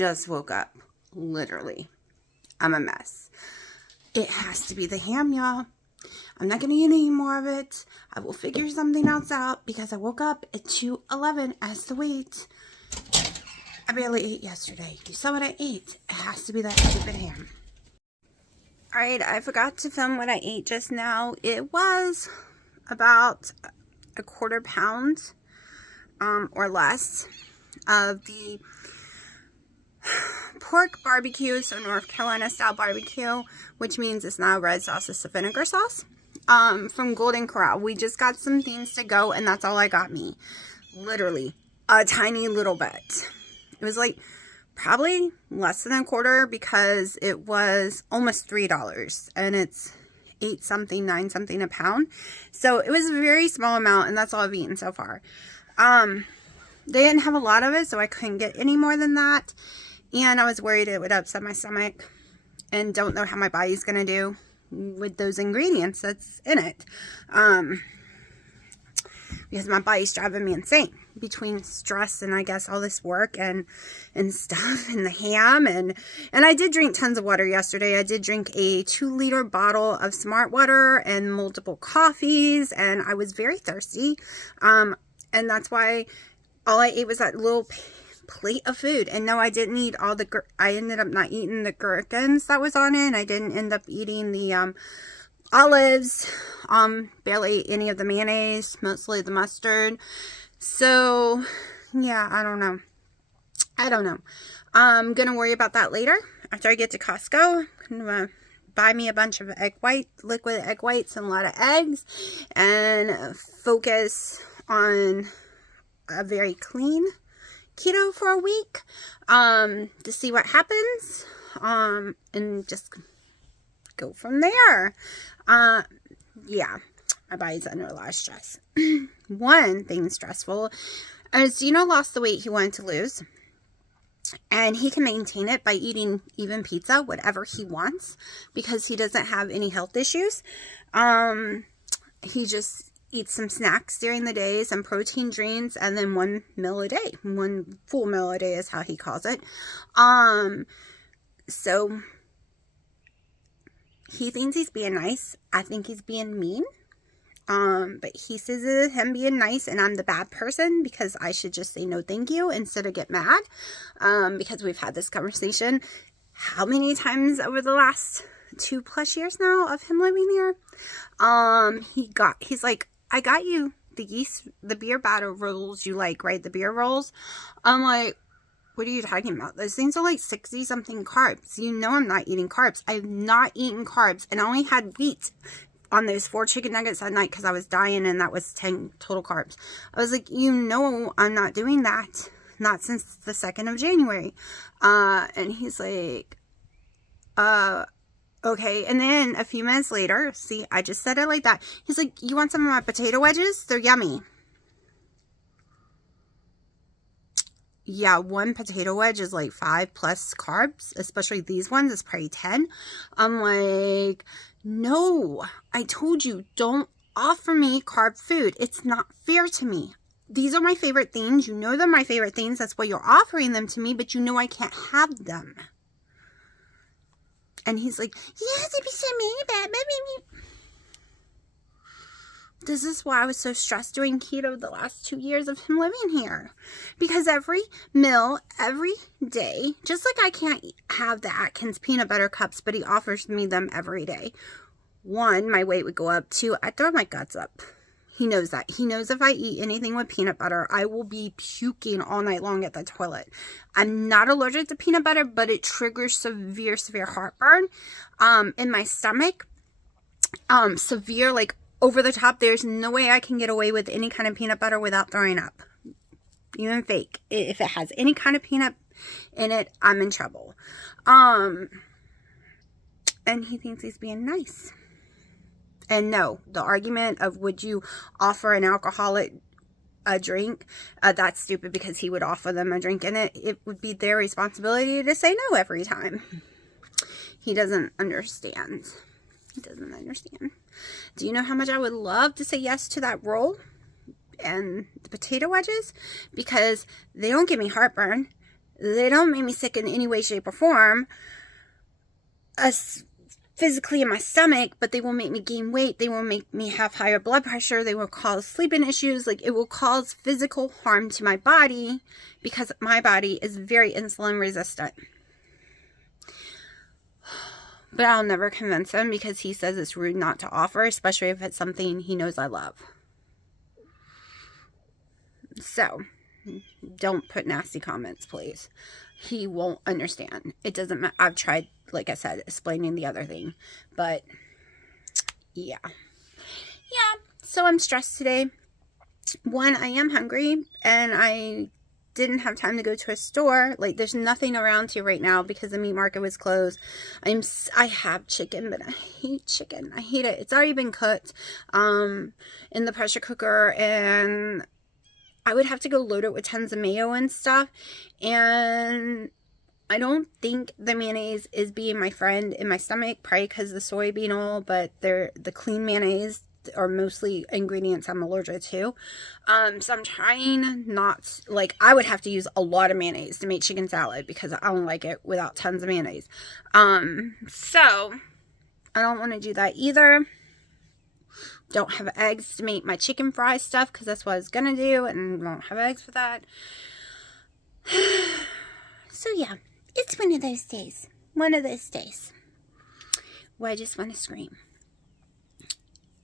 just woke up. Literally. I'm a mess. It has to be the ham, y'all. I'm not going to eat any more of it. I will figure something else out because I woke up at 2:11 as the weight. I barely ate yesterday. You saw what I ate. It has to be that stupid ham. Alright, I forgot to film what I ate just now. It was about a quarter pound or less of the pork barbecue, so North Carolina style barbecue, which means it's not red sauce, it's a vinegar sauce, from Golden Corral. We just got some things to go, and that's all I got me. Literally, a tiny little bit. It was like probably less than a quarter because it was almost $3, and it's 8 something, 9 something a pound. So it was a very small amount, and that's all I've eaten so far. They didn't have a lot of it, so I couldn't get any more than that. And I was worried it would upset my stomach, and don't know how my body's going to do with those ingredients that's in it. Because my body's driving me insane between stress and I guess all this work and stuff and the ham. And I did drink tons of water yesterday. I did drink a 2-liter bottle of Smart Water and multiple coffees, and I was very thirsty. And that's why all I ate was that little plate of food. And no, I didn't eat all the I ended up not eating the gherkins that was on it. I didn't end up eating the olives, barely ate any of the mayonnaise, mostly the mustard. So yeah, I don't know. I'm gonna worry about that later after I get to Costco. I'm gonna buy me a bunch of liquid egg whites and a lot of eggs, and focus on a very clean keto for a week, to see what happens, and just go from there. Yeah, my body's under a lot of stress. One thing stressful is Gino lost the weight he wanted to lose, and he can maintain it by eating even pizza, whatever he wants, because he doesn't have any health issues. He just eats some snacks during the day, some protein drinks, and then 1 meal a day. 1 full meal a day is how he calls it. So he thinks he's being nice. I think he's being mean. But he says it's him being nice and I'm the bad person because I should just say no thank you instead of get mad. Because we've had this conversation how many times over the last 2+ years now of him living here. He's like, I got you the beer batter rolls you like, right? The beer rolls. I'm like, what are you talking about? Those things are like 60 something carbs. You know I'm not eating carbs. I've not eaten carbs, and I only had wheat on those 4 chicken nuggets at night because I was dying, and that was 10 total carbs. I was like, you know I'm not doing that. Not since the 2nd of January. And he's like, okay. And then a few minutes later, see, I just said it like that. He's like, you want some of my potato wedges? They're yummy. Yeah, 1 potato wedge is like 5+ carbs, especially these ones. It's probably 10. I'm like, no, I told you, don't offer me carb food. It's not fair to me. These are my favorite things. You know they're my favorite things. That's why you're offering them to me, but you know I can't have them. And he's like, yes, it'd be so mean about it. This is why I was so stressed doing keto the last 2 years of him living here. Because every meal, every day, just like I can't have the Atkins peanut butter cups, but he offers me them every day. 1, my weight would go up. 2, I'd throw my guts up. He knows that. He knows if I eat anything with peanut butter, I will be puking all night long at the toilet. I'm not allergic to peanut butter, but it triggers severe heartburn in my stomach. Severe, like over the top. There's no way I can get away with any kind of peanut butter without throwing up. Even fake. If it has any kind of peanut in it, I'm in trouble. And he thinks he's being nice. And no, the argument of would you offer an alcoholic a drink, that's stupid because he would offer them a drink and it would be their responsibility to say no every time. He doesn't understand. He doesn't understand. Do you know how much I would love to say yes to that roll and the potato wedges? Because they don't give me heartburn. They don't make me sick in any way, shape, or form, physically in my stomach, but they will make me gain weight. They will make me have higher blood pressure. They will cause sleeping issues. Like, it will cause physical harm to my body because my body is very insulin resistant. But I'll never convince him because he says it's rude not to offer, especially if it's something he knows I love. So, don't put nasty comments, please. He won't understand. It doesn't matter. I've tried, like I said, explaining the other thing. But, yeah. Yeah, so I'm stressed today. One, I am hungry, and I didn't have time to go to a store. Like, there's nothing around here right now because the meat market was closed. I have chicken, but I hate chicken. I hate it. It's already been cooked in the pressure cooker, and I would have to go load it with tons of mayo and stuff, and I don't think the mayonnaise is being my friend in my stomach, probably because of the soybean oil, but the clean mayonnaise are mostly ingredients I'm allergic to. So I'm trying not, like, I would have to use a lot of mayonnaise to make chicken salad because I don't like it without tons of mayonnaise. So I don't want to do that either. Don't have eggs to make my chicken fry stuff because that's what I was going to do, and won't have eggs for that. So yeah, it's one of those days. One of those days where I just want to scream.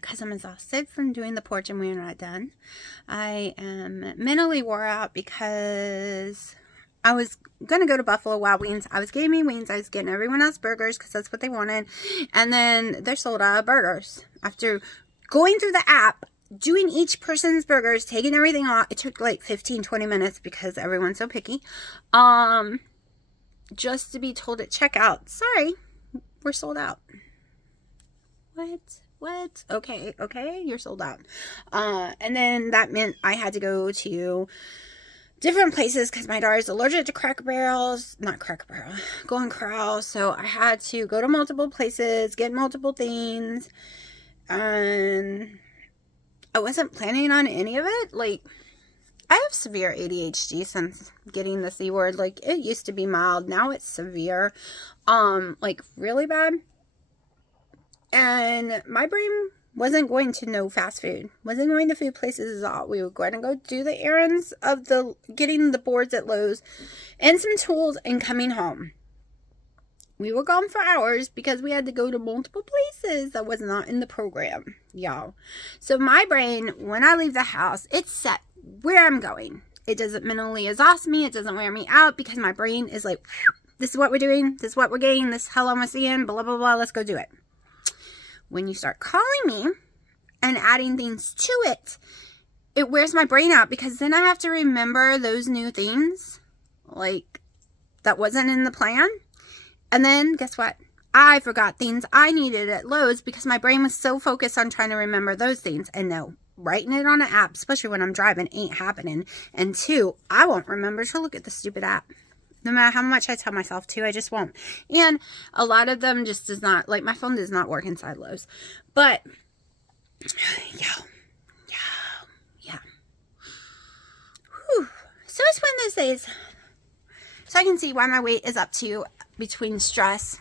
Because I'm exhausted from doing the porch and we're not done. I am mentally wore out because I was going to go to Buffalo Wild Wings. I was getting me wings. I was getting everyone else burgers because that's what they wanted. And then they're sold out of burgers. After going through the app, doing each person's burgers, taking everything off, it took like 15-20 minutes because everyone's so picky. Just to be told at checkout, sorry, we're sold out. What? Okay, you're sold out. And then that meant I had to go to different places because my daughter's allergic to Golden Corral. So I had to go to multiple places, get multiple things, and I wasn't planning on any of it. Like, I have severe ADHD since getting the C word. Like, it used to be mild, now it's severe, like really bad. And my brain wasn't going to no fast food, wasn't going to food places at all. We were going to go do the errands of getting the boards at Lowe's and some tools and coming home. We were gone for hours because we had to go to multiple places that was not in the program, y'all. So my brain, when I leave the house, it's set where I'm going. It doesn't mentally exhaust me. It doesn't wear me out because my brain is like, this is what we're doing. This is what we're getting. This is how long we're seeing. Blah, blah, blah. Let's go do it. When you start calling me and adding things to it, it wears my brain out because then I have to remember those new things, like, that wasn't in the plan. And then, guess what? I forgot things I needed at Lowe's because my brain was so focused on trying to remember those things. And no, writing it on an app, especially when I'm driving, ain't happening. And two, I won't remember to look at the stupid app. No matter how much I tell myself to, I just won't. And a lot of them just does not, like, my phone does not work inside Lowe's. But, yeah. Whew. So it's one of those days. So I can see why my weight is up to between stress,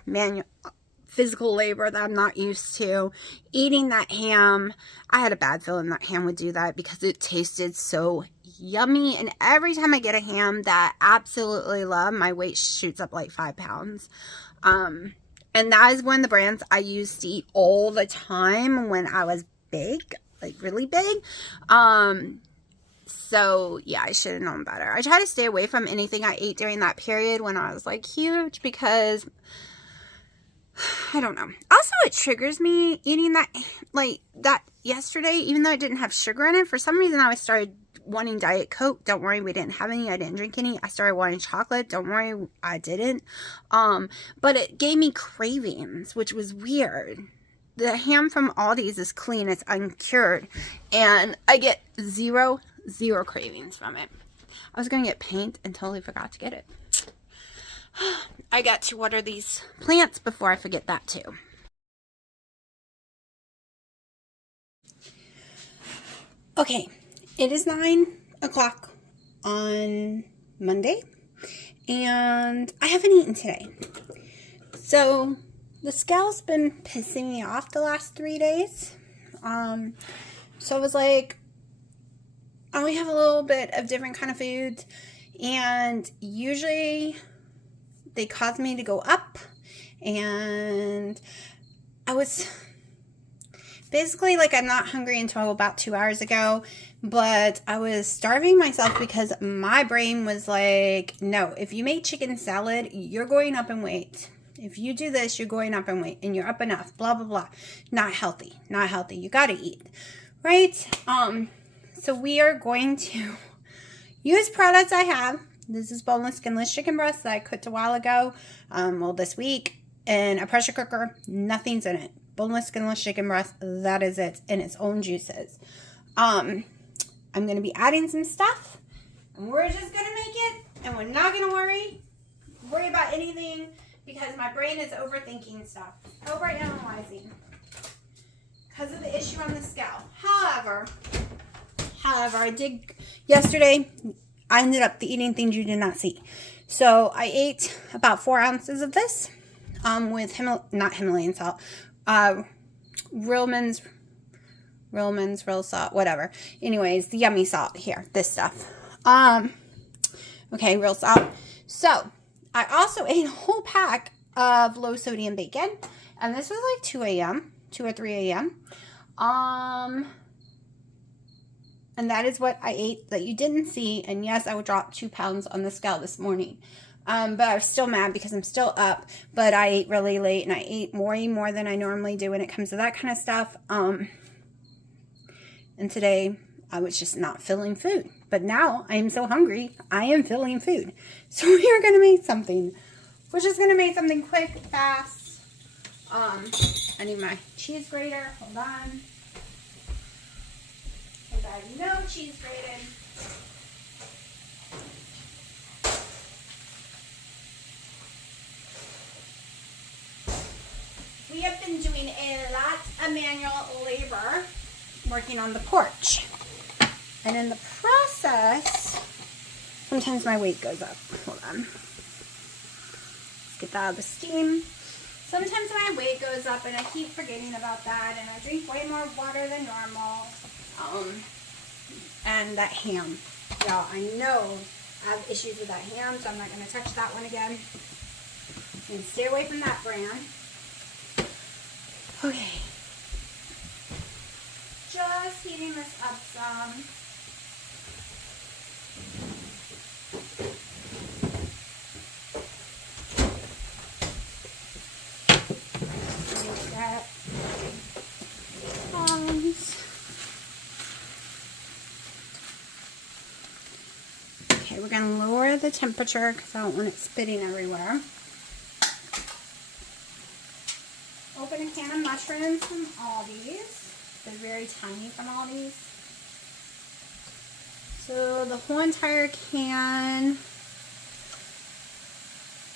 physical labor that I'm not used to, eating that ham. I had a bad feeling that ham would do that because it tasted so yummy. And every time I get a ham that I absolutely love, my weight shoots up like 5 pounds. And that is one of the brands I used to eat all the time when I was big, like really big. So yeah, I should have known better. I try to stay away from anything I ate during that period when I was like huge because I don't know. Also, it triggers me eating that, like that yesterday, even though it didn't have sugar in it. For some reason, I started wanting Diet Coke. Don't worry, we didn't have any. I didn't drink any. I started wanting chocolate. Don't worry, I didn't. But it gave me cravings, which was weird. The ham from Aldi's is clean. It's uncured. And I get zero cravings from it. I was going to get paint and totally forgot to get it. I got to water these plants before I forget that too. Okay, it is 9 o'clock on Monday, and I haven't eaten today. So the scale's been pissing me off the last 3 days. So I was like, I only have a little bit of different kind of foods, and usually they cause me to go up, and I was basically like, I'm not hungry until about 2 hours ago, but I was starving myself because my brain was like, no, if you make chicken salad, you're going up in weight. If you do this, you're going up in weight, and you're up enough, blah, blah, blah. Not healthy, not healthy. You got to eat, right? So we are going to use products I have. This is boneless, skinless chicken breast that I cooked a while ago, this week, in a pressure cooker. Nothing's in it. Boneless, skinless chicken breast, that is it, in its own juices. I'm going to be adding some stuff, and we're just going to make it, and we're not going to worry about anything, because my brain is overthinking stuff, overanalyzing, because of the issue on the scale. However, I did, yesterday, I ended up eating things you did not see. So I ate about 4 ounces of this, with not Himalayan salt, real salt, whatever. Anyways, the yummy salt here, this stuff. Okay, real salt. So I also ate a whole pack of low sodium bacon, and this was like 2 or 3 a.m. And that is what I ate that you didn't see. And yes, I would drop 2 pounds on the scale this morning. But I was still mad because I'm still up. But I ate really late, and I ate way more than I normally do when it comes to that kind of stuff. And today, I was just not feeling food. But now, I am so hungry, I am feeling food. So we are going to make something. We're just going to make something quick, fast. I need my cheese grater. Hold on. Because I have no cheese grated. We have been doing a lot of manual labor working on the porch. And in the process, sometimes my weight goes up. Hold on. Let's get that out of the steam. Sometimes my weight goes up, and I keep forgetting about that, and I drink way more water than normal. And that ham. Y'all, I know I have issues with that ham, so I'm not going to touch that one again. And stay away from that brand. Okay. Just heating this up some. Okay, we're going to lower the temperature because I don't want it spitting everywhere. Open a can of mushrooms from Aldi's. They're very tiny from Aldi's. So the whole entire can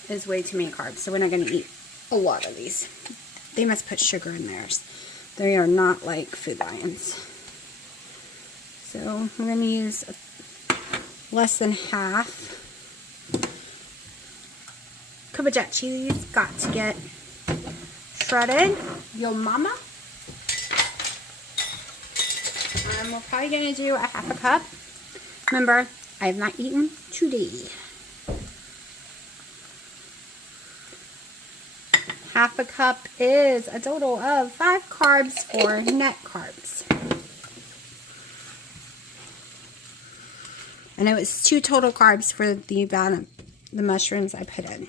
is way too many carbs, so we're not going to eat a lot of these. They must put sugar in theirs. They are not like Food Lions. So we're going to use less than half. Cuba Jet cheese got to get shredded. Yo mama. We're probably going to do a half a cup. Remember, I have not eaten today. Half a cup is a total of 5 carbs for net carbs. I know it's 2 total carbs for the amount of the mushrooms I put in.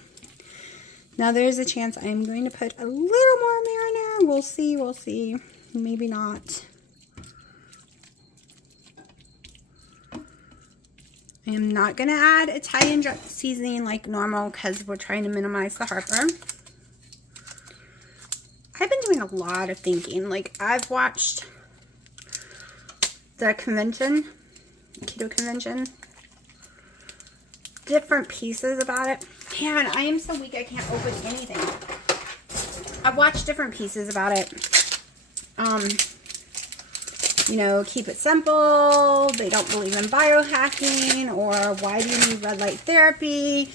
Now there's a chance I'm going to put a little more marinara. We'll see. Maybe not. I am not going to add Italian seasoning like normal because we're trying to minimize the heartburn. I've been doing a lot of thinking. Like, I've watched the convention, keto convention, different pieces about it. Man, I am so weak I can't open anything. I've watched different pieces about it. You know, keep it simple. They don't believe in biohacking, or why do you need red light therapy?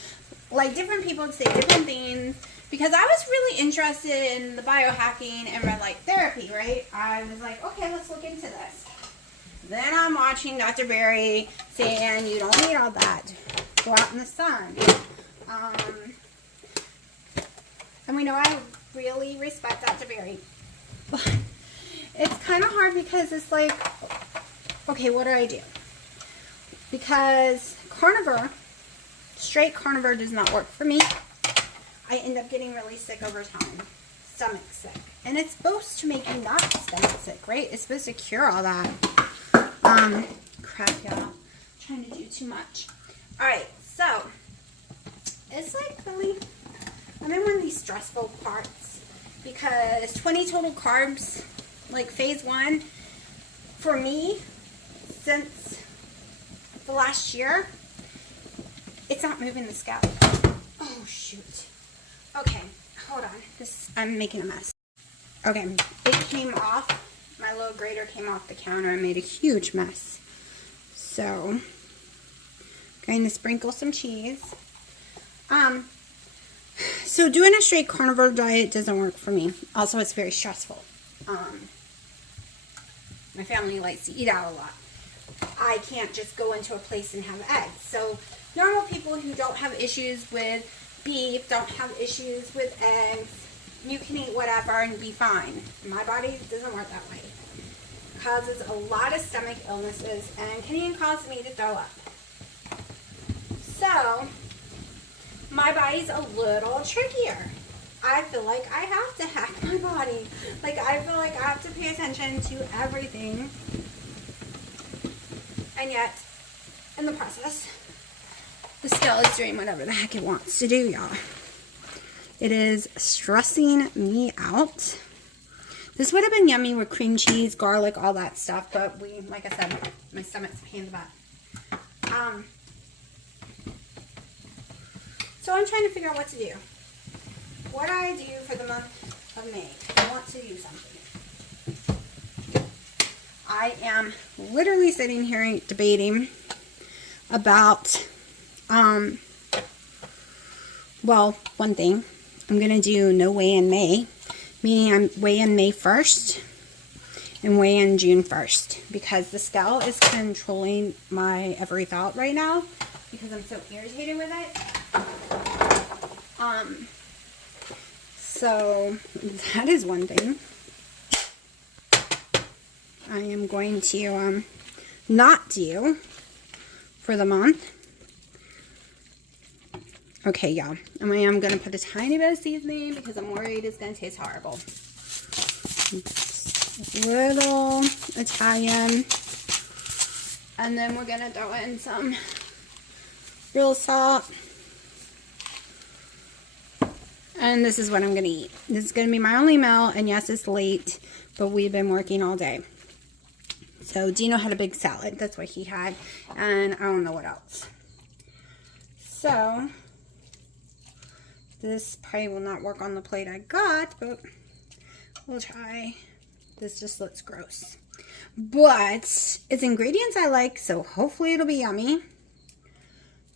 like different people say different things. Because I was really interested in the biohacking and red light therapy, right? I was like, okay, let's look into this. Then I'm watching Dr. Berry saying you don't need all that. Go out in the sun. And we know I really respect Dr. Berry. But it's kind of hard because it's like, okay, what do I do? Because carnivore, straight carnivore does not work for me. I end up getting really sick over time. Stomach sick. And it's supposed to make you not stomach sick, right? It's supposed to cure all that. Crap, y'all. I'm trying to do too much. Alright, so it's like really, I'm in one of these stressful parts because 20 total carbs, like phase 1, for me, since the last year, it's not moving the scale. Oh, shoot. Okay, hold on. I'm making a mess. Okay, it came off. My little grater came off the counter and made a huge mess. So, going to sprinkle some cheese. So doing a straight carnivore diet doesn't work for me. Also, it's very stressful. My family likes to eat out a lot. I can't just go into a place and have eggs. So normal people who don't have issues with beef, don't have issues with eggs, you can eat whatever and be fine. My body doesn't work that way. It causes a lot of stomach illnesses and can even cause me to throw up. So my body's a little trickier. I feel like I have to hack my body. Like I feel like I have to pay attention to everything. And yet, in the process, the scale is doing whatever the heck it wants to do, y'all. It is stressing me out. This would have been yummy with cream cheese, garlic, all that stuff, but like I said, my stomach's a pain in the butt. So I'm trying to figure out what to do. What do I do for the month of May? I want to do something. I am literally sitting here debating about, well, one thing. I'm going to do no weigh in May. Meaning I'm weigh in May 1st and weigh in June 1st. Because the scale is controlling my every thought right now. Because I'm so irritated with it. So that is one thing. I am going to not do for the month. Okay, y'all. I am going to put a tiny bit of seasoning because I'm worried it's going to taste horrible. Little Italian. And then we're going to throw in some real salt. And this is what I'm going to eat. This is going to be my only meal. And yes, it's late, but we've been working all day. So Dino had a big salad. That's what he had. And I don't know what else. So this probably will not work on the plate I got, but we'll try. This just looks gross. But it's ingredients I like, so hopefully it'll be yummy.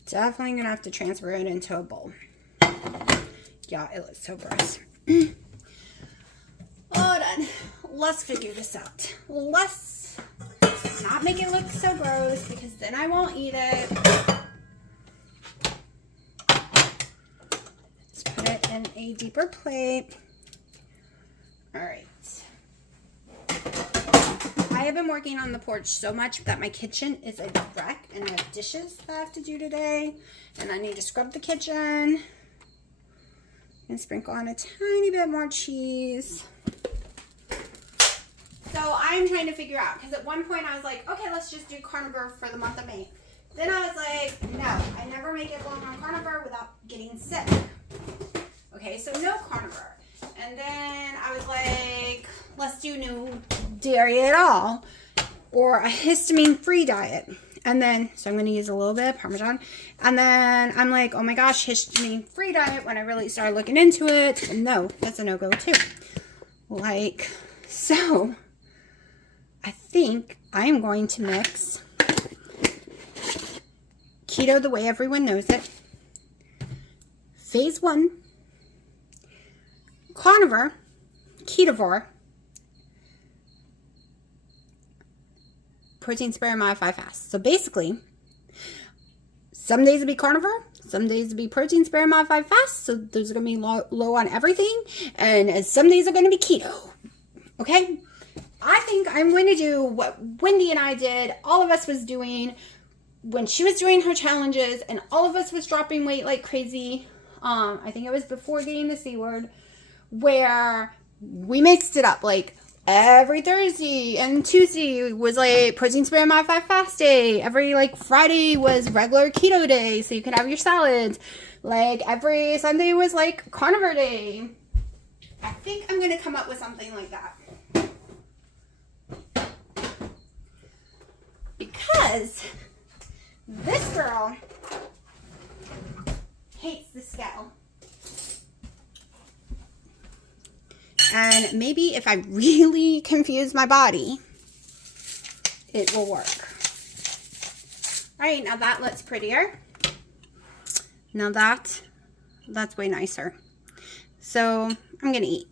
Definitely going to have to transfer it into a bowl. Yeah, it looks so gross. Hold on. Let's figure this out. Let's not make it look so gross because then I won't eat it. Let's put it in a deeper plate. Alright. I have been working on the porch so much that my kitchen is a wreck and I have dishes that I have to do today. And I need to scrub the kitchen. And sprinkle on a tiny bit more cheese. So I'm trying to figure out, because at one point I was like, okay, let's just do carnivore for the month of May. Then I was like, no, I never make it long on carnivore without getting sick. Okay, so no carnivore. And then I was like, let's do no dairy at all, or a histamine-free diet. And then, so I'm going to use a little bit of Parmesan. And then I'm like, oh my gosh, histamine-free diet when I really started looking into it. And no, that's a no-go too. Like, so I think I'm going to mix keto the way everyone knows it phase 1, carnivore, ketovore, protein sparing, modify, fast. So basically, some days it'll be carnivore, some days it'll be protein sparing, modify, fast. So those are going to be low on everything. And some days are going to be keto. Okay? I think I'm going to do what Wendy and I did, all of us was doing when she was doing her challenges, and all of us was dropping weight like crazy. I think it was before getting the C word, where we mixed it up. Like every Thursday and Tuesday was like protein sparing, modify, fast day. Every like Friday was regular keto day, so you could have your salads. Like every Sunday was like carnivore day. I think I'm going to come up with something like that. Because this girl hates the scale. And maybe if I really confuse my body, it will work. All right, now that looks prettier. Now that's way nicer. So I'm going to eat.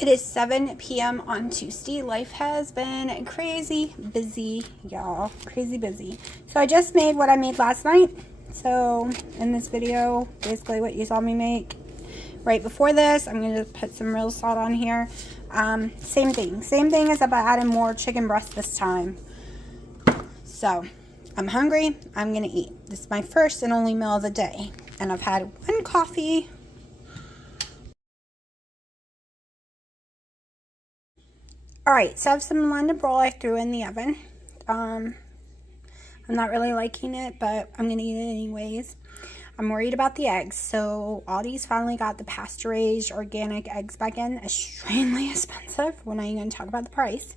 It is 7 p.m. on Tuesday. Life has been crazy busy, y'all. Crazy busy. So I just made what I made last night. So in this video, basically what you saw me make right before this, I'm going to put some real salt on here. Same thing. Same thing as if I added more chicken breast this time. So I'm hungry. I'm going to eat. This is my first and only meal of the day. And I've had 1 coffee. Alright, so I have some London roll I threw in the oven. I'm not really liking it, but I'm going to eat it anyways. I'm worried about the eggs. So Aldi's finally got the pasture-raised organic eggs back in. Extremely expensive. We're not even going to talk about the price.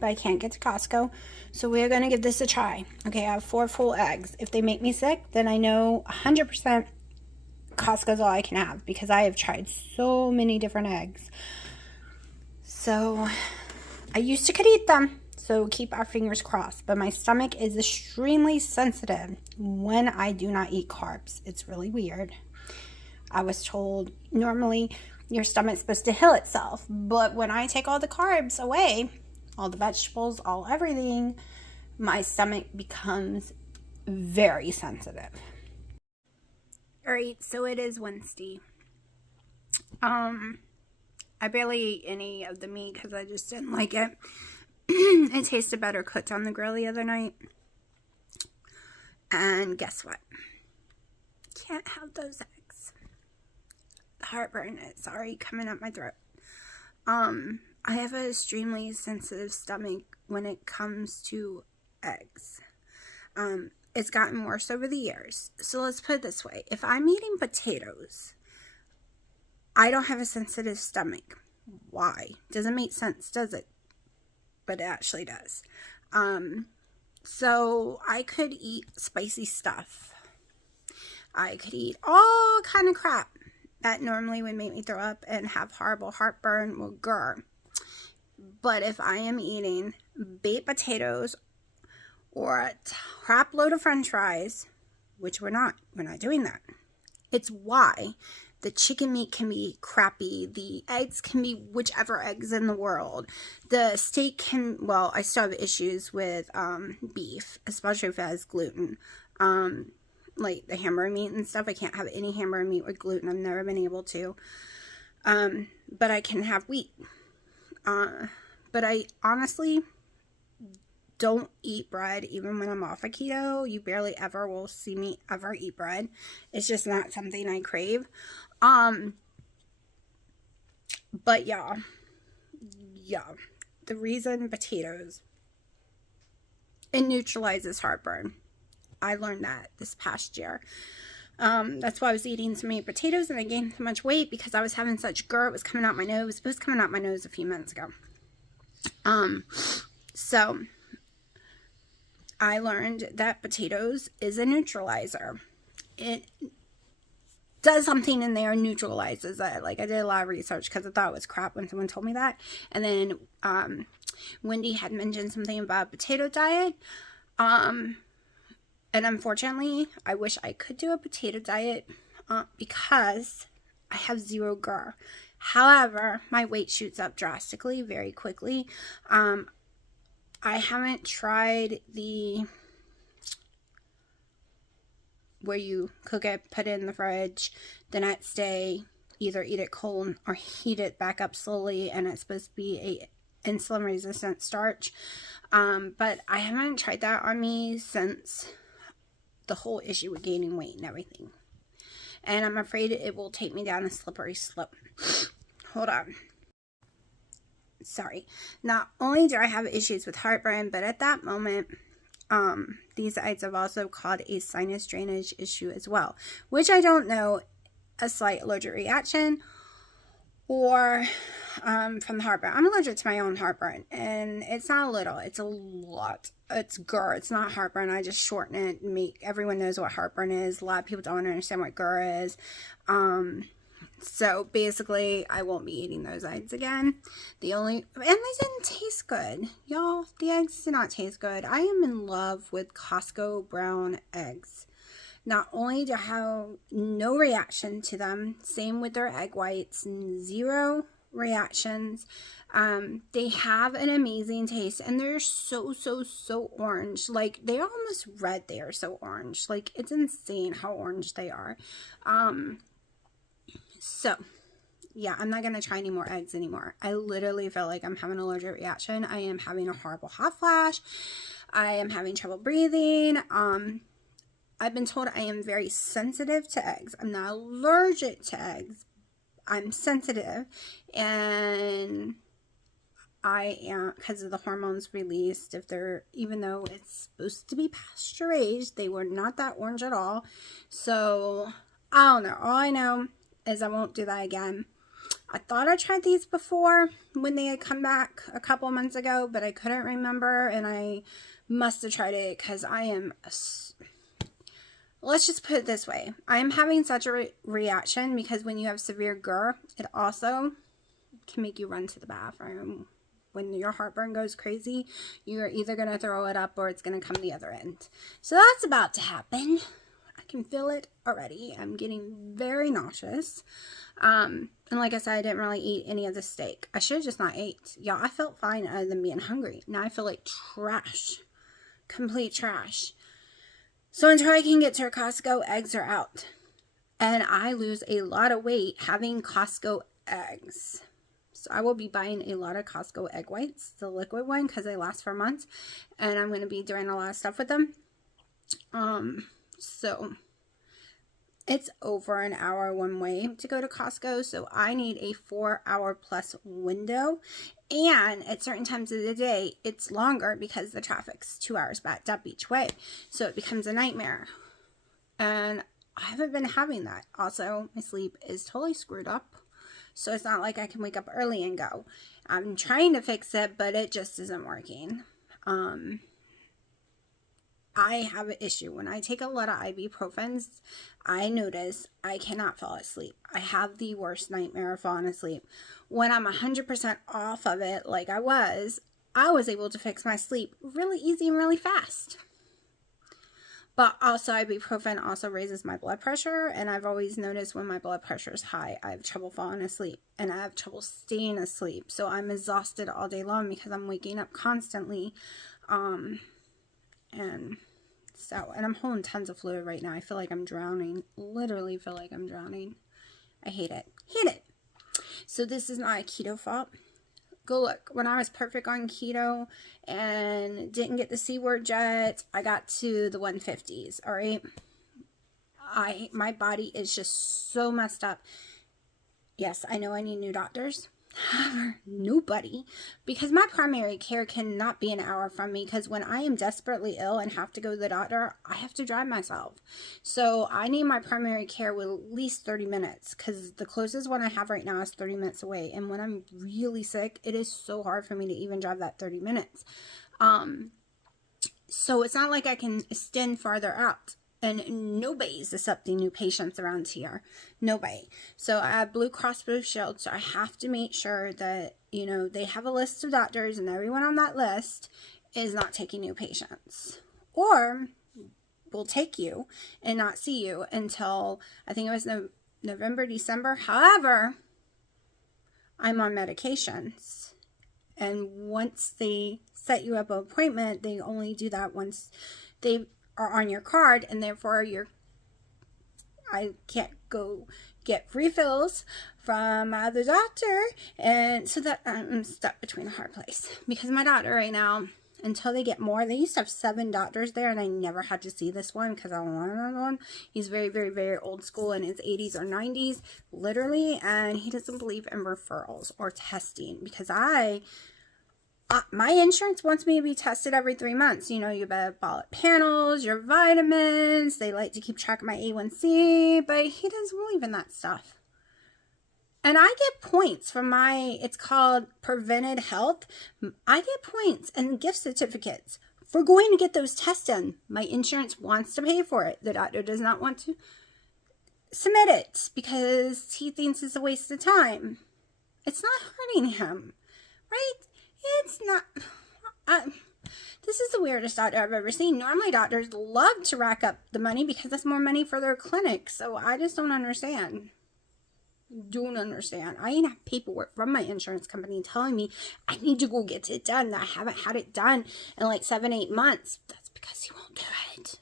But I can't get to Costco. So we're going to give this a try. Okay, I have 4 full eggs. If they make me sick, then I know 100% Costco's all I can have. Because I have tried so many different eggs. So I used to could eat them, so keep our fingers crossed. But my stomach is extremely sensitive when I do not eat carbs. It's really weird. I was told normally your stomach's supposed to heal itself. But when I take all the carbs away, all the vegetables, all everything, my stomach becomes very sensitive. Alright, so it is Wednesday. I barely ate any of the meat because I just didn't like it. It tasted better cooked on the grill the other night. And guess what? Can't have those eggs. The heartburn is already coming up my throat. I have an extremely sensitive stomach when it comes to eggs. It's gotten worse over the years. So let's put it this way. If I'm eating potatoes, I don't have a sensitive stomach. Why? Doesn't make sense, does it? But it actually does. So I could eat spicy stuff. I could eat all kind of crap that normally would make me throw up and have horrible heartburn or grr. But if I am eating baked potatoes or a crap load of french fries, which we're not doing that. It's why the chicken meat can be crappy. The eggs can be whichever eggs in the world. The steak can, well, I still have issues with beef, especially if it has gluten. Like the hamburger meat and stuff. I can't have any hamburger meat with gluten. I've never been able to. But I can have wheat. But I honestly don't eat bread even when I'm off a keto. You barely ever will see me ever eat bread. It's just not something I crave. But yeah, the reason potatoes, it neutralizes heartburn. I learned that this past year. That's why I was eating so many potatoes and I gained so much weight because I was having such GERD. It was coming out my nose. It was coming out my nose a few minutes ago. So I learned that potatoes is a neutralizer. It does something in there, neutralizes it. Like, I did a lot of research because I thought it was crap when someone told me that. And then Wendy had mentioned something about a potato diet. And unfortunately, I wish I could do a potato diet because I have zero GER. However, my weight shoots up drastically very quickly. I haven't tried the where you cook it, put it in the fridge, the next day either eat it cold or heat it back up slowly, and it's supposed to be a insulin resistant starch. But I haven't tried that on me since the whole issue with gaining weight and everything. And I'm afraid it will take me down a slippery slope. Hold on. Sorry. Not only do I have issues with heartburn, but at that moment, these ites have also caused a sinus drainage issue as well, which I don't know, a slight allergic reaction or from the heartburn. I'm allergic to my own heartburn, and it's not a little, it's a lot. It's GER. It's not heartburn. I just shorten it and make everyone knows what heartburn is. A lot of people don't understand what GER is. So basically, I won't be eating those eggs again. And they didn't taste good. Y'all, the eggs did not taste good. I am in love with Costco brown eggs. Not only do I have no reaction to them, same with their egg whites, 0 reactions. They have an amazing taste, and they're so orange. Like, they're almost red. They are so orange. Like, it's insane how orange they are. So, yeah, I'm not going to try any more eggs anymore. I literally feel like I'm having an allergic reaction. I am having a horrible hot flash. I am having trouble breathing. I've been told I am very sensitive to eggs. I'm not allergic to eggs. I'm sensitive. And I am, because of the hormones released, even though it's supposed to be pasture raised, they were not that orange at all. So, I don't know. All I know is I won't do that again. I thought I tried these before when they had come back a couple months ago, but I couldn't remember, and I must have tried it because I am, let's just put it this way. I am having such a reaction because when you have severe GER, it also can make you run to the bathroom. When your heartburn goes crazy, you're either going to throw it up or it's going to come the other end. So that's about to happen. I can feel it already. I'm getting very nauseous. And like I said, I didn't really eat any of the steak. I should have just not ate. Y'all, I felt fine other than being hungry. Now I feel like trash. Complete trash. So until I can get to Costco, eggs are out. And I lose a lot of weight having Costco eggs. So I will be buying a lot of Costco egg whites, the liquid one, because they last for months. And I'm going to be doing a lot of stuff with them. So it's over an hour one way to go to Costco. So I need a 4-hour plus window. And at certain times of the day, it's longer because the traffic's 2 hours backed up each way. So it becomes a nightmare. And I haven't been having that. Also, my sleep is totally screwed up. So it's not like I can wake up early and go. I'm trying to fix it, but it just isn't working. I have an issue. When I take a lot of ibuprofens, I notice I cannot fall asleep. I have the worst nightmare of falling asleep. When I'm 100% off of it, like I was able to fix my sleep really easy and really fast. But also, ibuprofen also raises my blood pressure, and I've always noticed when my blood pressure is high, I have trouble falling asleep, and I have trouble staying asleep. So I'm exhausted all day long because I'm waking up constantly. And I'm holding tons of fluid right now. I feel like I'm drowning. Literally feel like I'm drowning. I hate it. Hate it. So this is not a keto fault. Go look. When I was perfect on keto and didn't get the C word yet, I got to the 150s, all right? My body is just so messed up. Yes, I know I need new doctors. However, nobody, because my primary care cannot be an hour from me, because when I am desperately ill and have to go to the doctor, I have to drive myself. So I need my primary care with at least 30 minutes, because the closest one I have right now is 30 minutes away. And when I'm really sick, it is so hard for me to even drive that 30 minutes. So it's not like I can extend farther out. And nobody's accepting new patients around here. Nobody. So I have Blue Cross Blue Shield. So I have to make sure that, they have a list of doctors and everyone on that list is not taking new patients. Or will take you and not see you until, I think it was November, December. However, I'm on medications. And once they set you up an appointment, they only do that once they are on your card, and therefore I can't go get refills from the doctor, and so that I'm stuck between a hard place. Because my doctor right now, until they get more, they used to have 7 doctors there, and I never had to see this one because I don't want another one. He's very, very, very old school, in his 80s or 90s, literally, and he doesn't believe in referrals or testing, because my insurance wants me to be tested every 3 months. You know, your metabolic panels, your vitamins. They like to keep track of my A1C, but he doesn't believe in that stuff. And I get points from it's called Prevented Health. I get points and gift certificates for going to get those tests done. My insurance wants to pay for it. The doctor does not want to submit it because he thinks it's a waste of time. It's not hurting him, right? It's not. This is the weirdest doctor I've ever seen. Normally, doctors love to rack up the money because that's more money for their clinic. So I just don't understand. I even have paperwork from my insurance company telling me I need to go get it done. I haven't had it done in like 7-8 months. That's because he won't do it.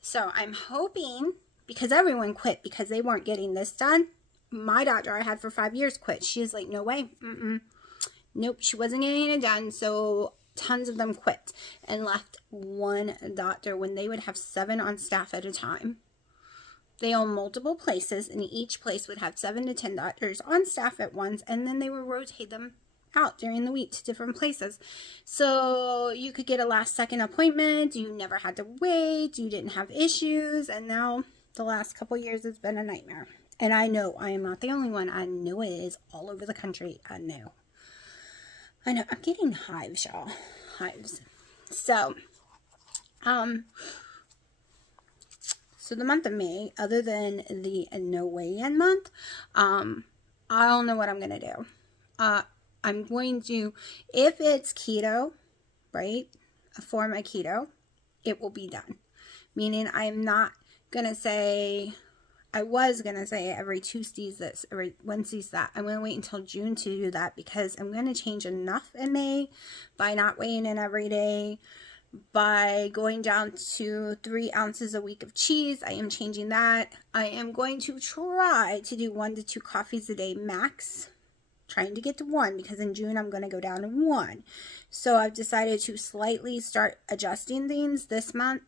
So I'm hoping, because everyone quit because they weren't getting this done. My doctor I had for 5 years quit. She was like, no way. Nope, she wasn't getting it done. So tons of them quit and left one doctor when they would have 7 on staff at a time. They own multiple places, and each place would have 7 to 10 doctors on staff at once, and then they would rotate them out during the week to different places. So you could get a last-second appointment. You never had to wait. You didn't have issues, and now the last couple years it's been a nightmare. And I know I am not the only one. I know it is all over the country. I know. I'm getting hives, y'all. Hives. So, so the month of May, other than the no weigh-in month, I don't know what I'm going to do. I'm going to, if it's keto, right, a form of keto, it will be done. Meaning I'm not going to say, I was going to say every Tuesdays this, every Wednesdays that. I'm going to wait until June to do that because I'm going to change enough in May by not weighing in every day, by going down to 3 ounces a week of cheese. I am changing that. I am going to try to do 1 to 2 coffees a day max. Trying to get to 1 because in June I'm going to go down to 1. So I've decided to slightly start adjusting things this month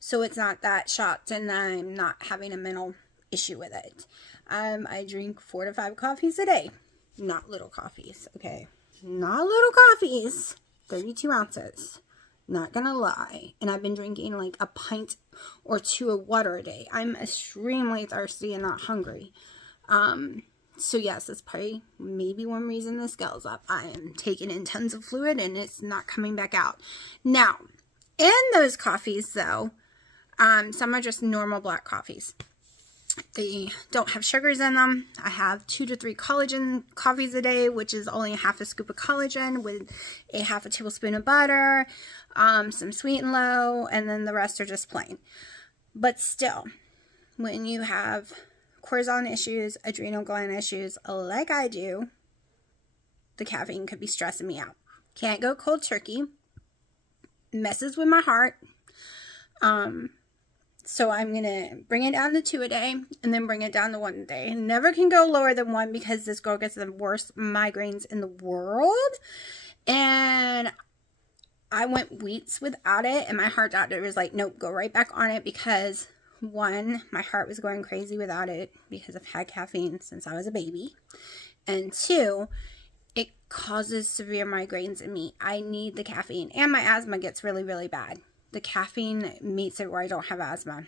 so it's not that shocked and I'm not having a mental issue with it. I drink 4 to 5 coffees a day. Not little coffees, okay? Not little coffees. 32 ounces. Not gonna lie. And I've been drinking like a pint or 2 of water a day. I'm extremely thirsty and not hungry. So yes, that's probably maybe one reason the scale's up. I am taking in tons of fluid and it's not coming back out. Now, in those coffees though, some are just normal black coffees. They don't have sugars in them. I have 2 to 3 collagen coffees a day, which is only a half a scoop of collagen with a half a tablespoon of butter, some sweet and low, and then the rest are just plain. But still, when you have cortisol issues, adrenal gland issues, like I do, the caffeine could be stressing me out. Can't go cold turkey. Messes with my heart. So I'm going to bring it down to 2 a day and then bring it down to 1 a day. Never can go lower than 1 because this girl gets the worst migraines in the world. And I went weeks without it and my heart doctor was like, nope, go right back on it because 1, my heart was going crazy without it because I've had caffeine since I was a baby. And 2, it causes severe migraines in me. I need the caffeine and my asthma gets really, really bad. The caffeine makes it where I don't have asthma.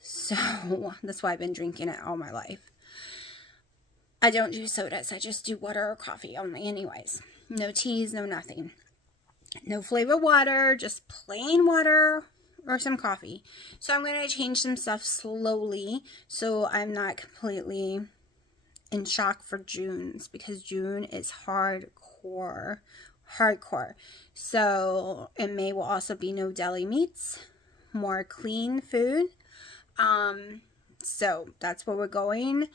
So that's why I've been drinking it all my life. I don't do sodas. I just do water or coffee only anyways. No teas, no nothing. No flavored water, just plain water or some coffee. So I'm going to change some stuff slowly so I'm not completely in shock for June's because June is hardcore hardcore. So, and May will also be no deli meats, more clean food. So that's where we're going.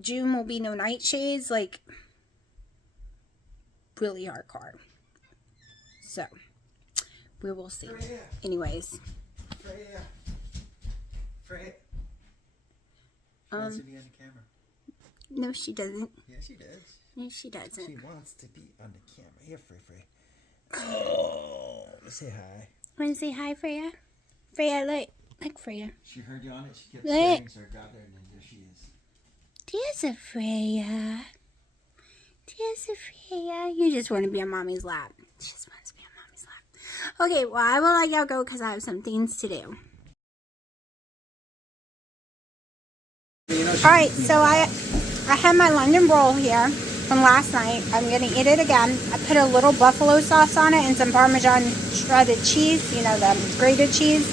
June will be no nightshades, like really hardcore. So we will see. Freya. Anyways. Freya. She wants to be on the camera. No, she doesn't. Yeah, she does. No, she doesn't. She wants to be on the camera. Here, Freya. Oh, let's say hi. Want to say hi, Freya? Freya, like Freya. She heard you on it. She kept staring, so I got there, and then there she is. There's a Freya. There's a Freya. You just want to be on Mommy's lap. She just wants to be on Mommy's lap. Okay, well, I will let y'all go because I have some things to do. Alright, so I had my London roll here from last night. I'm going to eat it again. I put a little buffalo sauce on it and some Parmesan shredded cheese, you know, the grated cheese,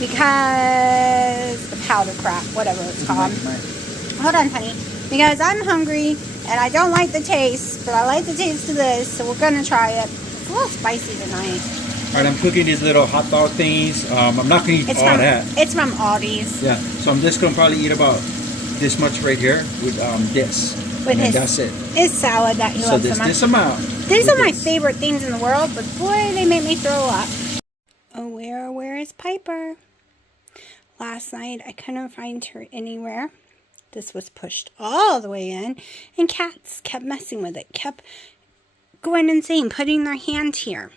because the powder crap, whatever it's called. Hold on, honey. Because I'm hungry and I don't like the taste, but I like the taste of this, so we're going to try it. It's a little spicy tonight. Alright, I'm cooking these little hot dog thingies. I'm not going to eat all that. It's from Aldi's. Yeah, so I'm just going to probably eat about this much right here with this. With and that's it. His salad that he loves so much. This amount. These are my favorite things in the world, but boy, they make me throw up. Oh, where is Piper? Last night, I couldn't find her anywhere. This was pushed all the way in, and cats kept messing with it, kept going insane, putting their hand here.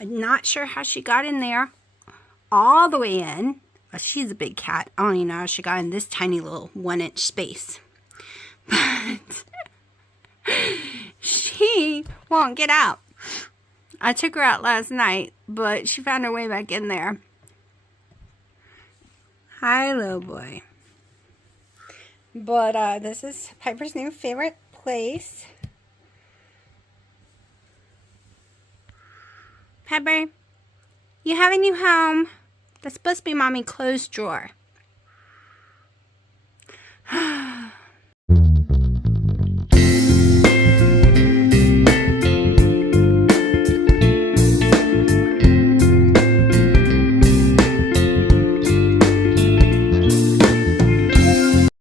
I'm not sure how she got in there all the way in. Well, she's a big cat. I don't even know how she got in this tiny little 1-inch space. But she won't get out. I took her out last night, but she found her way back in there. Hi, little boy. But this is Piper's new favorite place. Piper, you have a new home. That's supposed to be Mommy's clothes drawer.